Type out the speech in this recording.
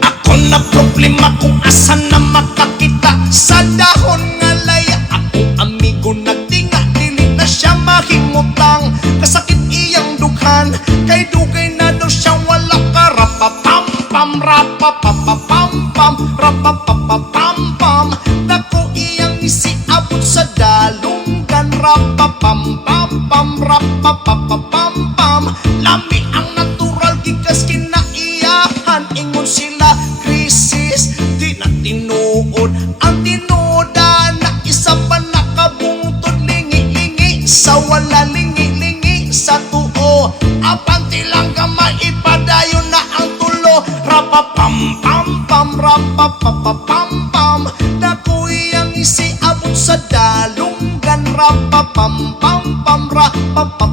Ako na problema kung asa na makakita sa dahon nga laya. Ako amigo nagtinga, dili na siya mahimutang. Kasakit iyang dughan, kay dugay na daw siya wala ka. Rapapam-pam, rapapapapam-pam, rapapapapam-pam. Dako iyang isiabot sa dalunggan. Rapapam-pam-pam, rapapapapam-pam. Lami ang natural gikas kinaiyahan. Ingon sila krisis, di na tinuod. Ang tinuoda na isa pa nakabungtod. Lingi-lingi sa wala, lingi-lingi sa tuo. Abanti lang gamay, ipadayon na ang tulo. Rapapam-pam-pam, rapapapapam-pam. Dako iyang isiabot sa dalunggan. Rapapam-pam-pam, rapapapam.